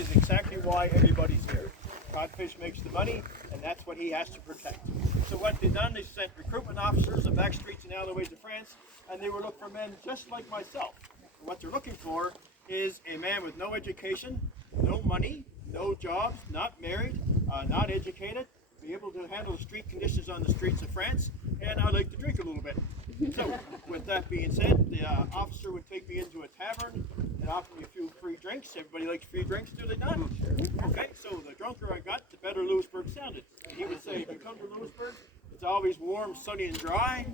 is exactly why everybody's here. Codfish makes the money, and that's what he has to protect. So what they've done is sent recruitment officers to back streets and alleyways of France, and they were looking for men just like myself. And what they're looking for is a man with no education, no money, no jobs, not married, not educated, be able to handle the street conditions on the streets of France, and I like to drink a little bit. So, with that being said, the officer would take me into a tavern and offer me a few free drinks. Everybody likes free drinks, do they not? Okay, so the drunker I got, the better Louisbourg sounded. He would say, if you come to Louisbourg, it's always warm, sunny, and dry.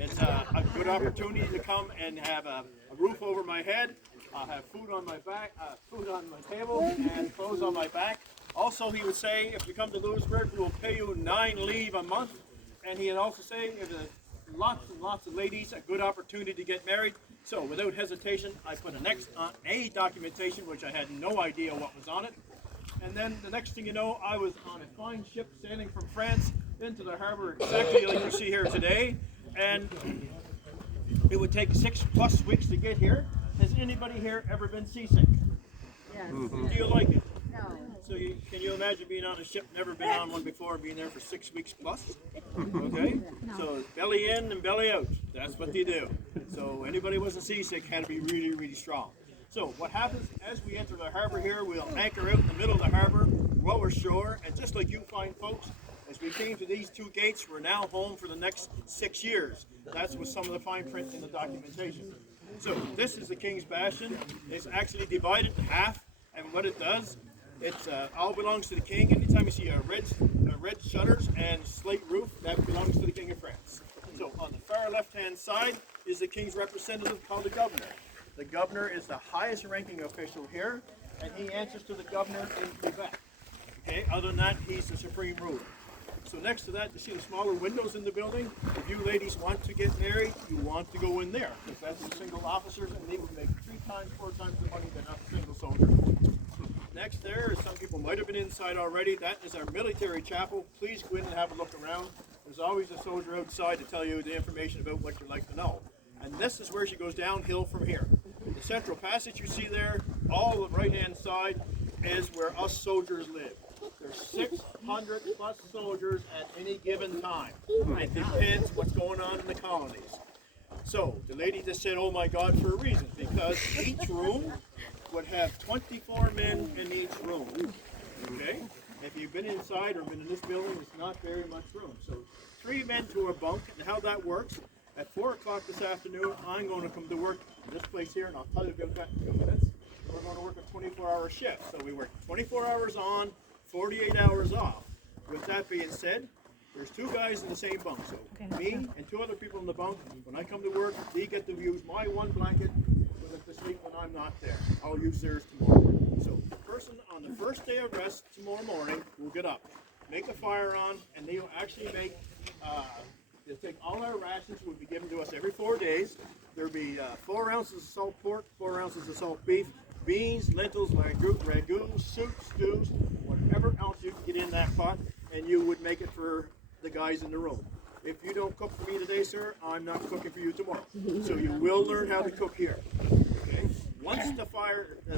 It's a good opportunity to come and have a roof over my head. I'll have food on my back, food on my table, and clothes on my back. Also, he would say, if you come to Louisbourg, we will pay you 9 livres a month. And he'd also say, if lots and lots of ladies, a good opportunity to get married. So, without hesitation, I put a documentation, which I had no idea what was on it. And then the next thing you know, I was on a fine ship sailing from France into the harbor, exactly like you see here today. And it would take 6+ weeks to get here. Has anybody here ever been seasick? Yes. Do you like it? No. So can you imagine being on a ship, never been on one before, and being there for 6 weeks plus? Okay? So belly in and belly out. That's what they do. So anybody who wasn't seasick had to be really, really strong. So what happens as we enter the harbor here, we'll anchor out in the middle of the harbor, lower shore, and just like you fine folks, as we came to these 2 gates, we're now home for the next 6 years. That's with some of the fine print in the documentation. So this is the King's Bastion. It's actually divided in half, and what it does, it's all belongs to the King. Anytime you see a red shutters and slate roof, that belongs to the King of France. So on the far left-hand side is the King's representative called the Governor. The Governor is the highest ranking official here, and he answers to the Governor in Quebec. Okay, other than that, he's the supreme ruler. So next to that, you see the smaller windows in the building. If you ladies want to get married, you want to go in there, because that's the single officers, and they would make 3 times, 4 times the money than a single soldier. Next there, some people might have been inside already, that is our military chapel. Please go in and have a look around. There's always a soldier outside to tell you the information about what you'd like to know. And this is where she goes downhill from here. The central passage you see there, all the right-hand side, is where us soldiers live. There's 600 plus soldiers at any given time. It depends what's going on in the colonies. So the lady just said, oh my God, for a reason, because each room would have 24 men in each room. Okay? If you've been inside or been in this building, it's not very much room. So 3 men to a bunk, and how that works, at 4 o'clock this afternoon, I'm going to come to work in this place here, and I'll tell you about that in 2 minutes. We're going to work a 24-hour shift. So we work 24 hours on, 48 hours off. With that being said, there's 2 guys in the same bunk. So me and 2 other people in the bunk, when I come to work, they get to use my 1 blanket so that to sleep when I'm not there. I'll use theirs tomorrow. So the person on the first day of rest tomorrow morning will get up, make a fire on, and they will actually make, they'll take all our rations, will be given to us every 4 days. There'll be 4 ounces of salt pork, 4 ounces of salt beef, beans, lentils, ragu, soups, stews, whatever else you can get in that pot, and you would make it for the guys in the room. If you don't cook for me today, sir, I'm not cooking for you tomorrow. So you will learn how to cook here. Okay? Once the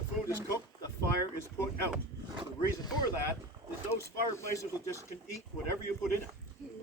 food is cooked, the fire is put out. The reason for that is those fireplaces will just eat whatever you put in it.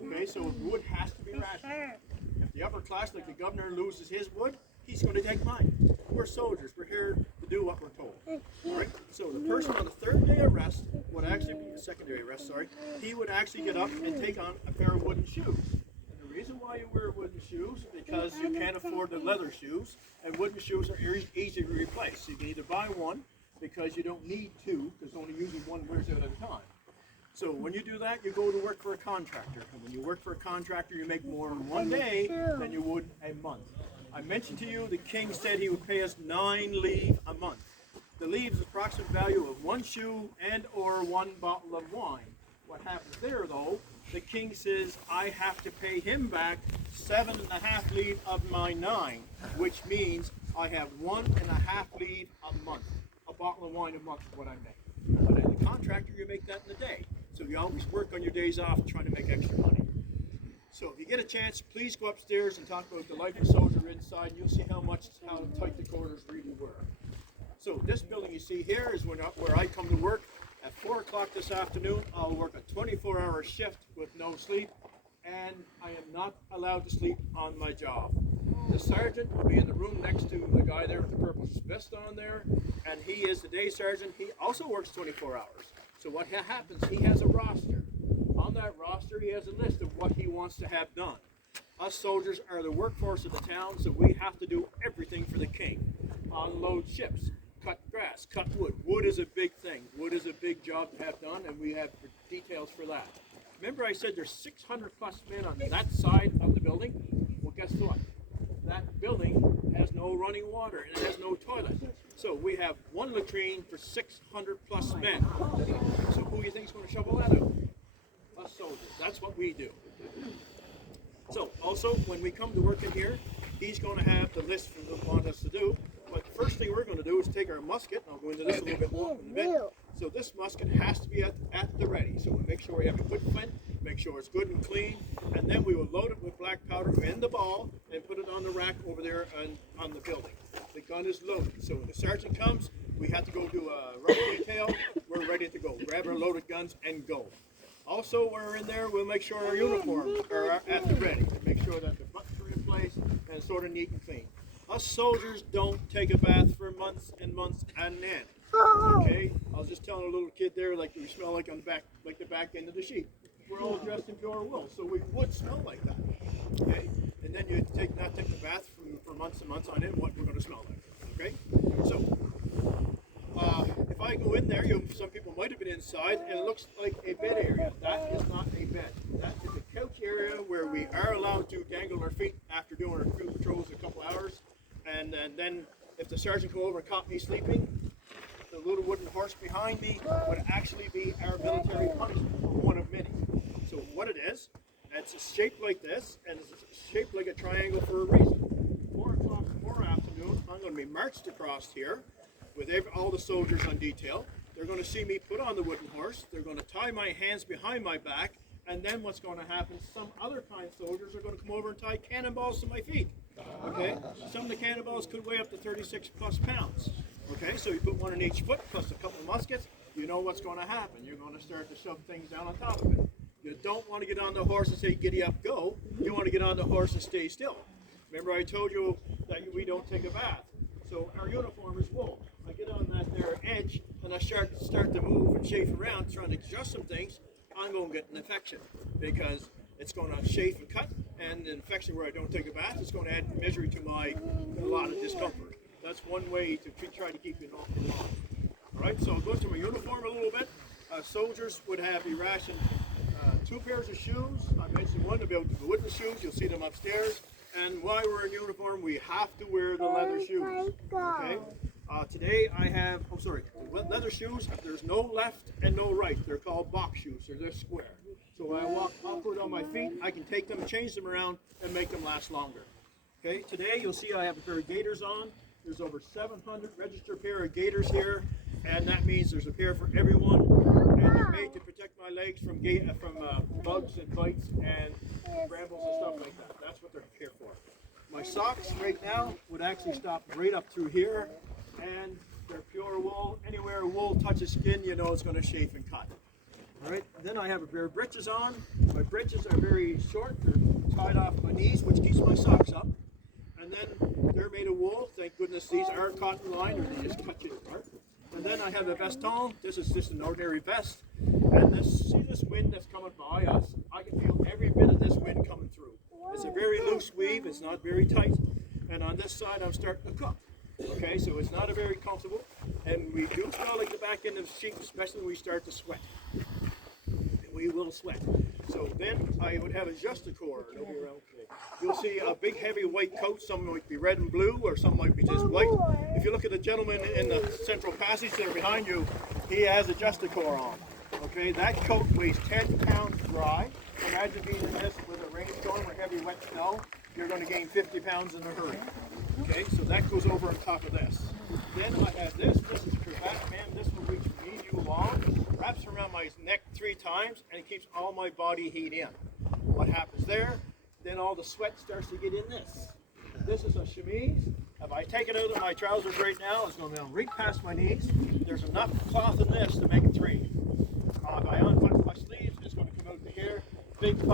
Okay, so wood has to be rationed. If the upper class, like the Governor, loses his wood, he's going to take mine. We're soldiers. We're here to do what we're told. All right. So the person on the 3rd day of rest would actually be the secondary rest. Sorry, he would actually get up and take on a pair of wooden shoes. And the reason why you wear wooden shoes is because you can't afford the leather shoes, and wooden shoes are easy to replace. So you can either buy one because you don't need 2, because only usually 1 wears out at a time. So when you do that, you go to work for a contractor. And when you work for a contractor, you make more in 1 day than you would a month. I mentioned to you the King said he would pay us 9 livres a month. The livres is the approximate value of 1 shoe and or 1 bottle of wine. What happens there though, the King says I have to pay him back 7.5 livres of my 9, which means I have 1.5 livres a month. A bottle of wine a month is what I make. But as a contractor, you make that in a day. So you always work on your days off trying to make extra money. So if you get a chance, please go upstairs and talk about the life of a soldier inside, and you'll see how tight the quarters really were. So this building you see here is where I come to work. At 4 o'clock this afternoon, I'll work a 24-hour shift with no sleep, and I am not allowed to sleep on my job. The sergeant will be in the room next to the guy there with the purple vest on there, and he is the day sergeant. He also works 24 hours. So what happens, he has a roster. On that roster, he has a list of what he wants to have done. Us soldiers are the workforce of the town, so we have to do everything for the king. Unload ships, cut grass, cut wood. Wood is a big thing. Wood is a big job to have done, and we have details for that. Remember I said there's 600 plus men on that side of the building? Well, guess what? That building has no running water and it has no toilet. So we have one latrine for 600 plus men. So who do you think is going to shovel that out? Us soldiers. That's what we do. So also, when we come to work in here, he's going to have the list for what he wants us to do. But the first thing we're going to do is take our musket, and I'll go into this a little bit more in a bit. So this musket has to be at the ready. So we make sure we have a good flint, make sure it's good and clean, and then we will load it with black powder in the ball and put it on the rack over there on the building. The gun is loaded. So when the sergeant comes, we have to go do a rough detail. We're ready to go. Grab our loaded guns and go. Also, when we're in there, we'll make sure our uniforms are at the ready. Make sure that the buttons are in place and sort of neat and clean. Us soldiers don't take a bath for months and months and then. Okay? I was just telling a little kid there, like we smell like on the back, like the back end of the sheep. We're all dressed in pure wool, so we would smell like that. Okay? And then you not take the bath for months and months on end, what we're going to smell like. Okay? So, if I go in there, some people might have been inside, and it looks like a bed area. That is not a bed. That is a couch area where we are allowed to dangle our feet after doing our field patrols a couple hours. And then if the sergeant come over and caught me sleeping, the little wooden horse behind me would actually be our military punishment, one of many. So what it is, it's shaped like this, and it's shaped like a triangle for a reason. 4 o'clock tomorrow afternoon, I'm going to be marched across here with all the soldiers on detail. They're going to see me put on the wooden horse. They're going to tie my hands behind my back, and then what's going to happen, some other kind of soldiers are going to come over and tie cannonballs to my feet. Okay? Some of the cannonballs could weigh up to 36 plus pounds. Okay? So you put one in each foot plus a couple of muskets, you know what's going to happen. You're going to start to shove things down on top of it. You don't want to get on the horse and say, giddy up, go. You want to get on the horse and stay still. Remember I told you that we don't take a bath. So our uniform is wool. I get on that there edge and I start to move and chafe around trying to adjust some things, I'm going to get an infection because it's going to chafe and cut, and an infection where I don't take a bath, it's going to add misery to a lot of discomfort. That's one way to try to keep it off the lawn. All right, so I'll go to my uniform a little bit. Soldiers would have a ration, 2 pairs of shoes. I mentioned one about the wooden shoes. You'll see them upstairs. And while we're in uniform, we have to wear the leather shoes. Okay. Today I have, leather shoes. There's no left and no right. They're called box shoes. They're square. So when I walk awkward on my feet, I can take them, change them around, and make them last longer. Okay. Today you'll see I have a pair of gaiters on. There's over 700 registered pair of gaiters here, and that means there's a pair for everyone. And they're made to protect my legs from bugs and bites and brambles and stuff like that. That's what they're here for. My socks right now would actually stop right up through here, and they're pure wool. Anywhere wool touches skin, you know it's going to chafe and cut. All right. Then I have a pair of breeches on. My breeches are very short. They're tied off my knees, which keeps my socks up. And then they're made of wool. Thank goodness these aren't cotton lined, or they just cut you apart. And then I have a veston. This is just an ordinary vest. And see this wind that's coming by us? I can feel every bit of this wind coming through. It's a very loose weave. It's not very tight. And on this side, I'm starting to cook. Okay, so it's not a very comfortable. And we do smell like the back end of the sheep, especially when we start to sweat. We will sweat. So then I would have a justicore. You'll see a big heavy white coat. Some might be red and blue, or some might be just white. If you look at the gentleman in the central passage there behind you, he has a justicore on. Okay, that coat weighs 10 pounds dry. Imagine being in this with a rainstorm or heavy wet snow. You're going to gain 50 pounds in a hurry. Okay, so that goes over on top of this. Then I have this. This is a cravat, man. This will reach medium long. Wraps around my neck 3 times, and it keeps all my body heat in. What happens there? Then all the sweat starts to get in this. This is a chemise. If I take it out of my trousers right now, it's going to be right past my knees. There's enough cloth in this to make it 3. If I unbutton my sleeves, it's going to come out to here. Big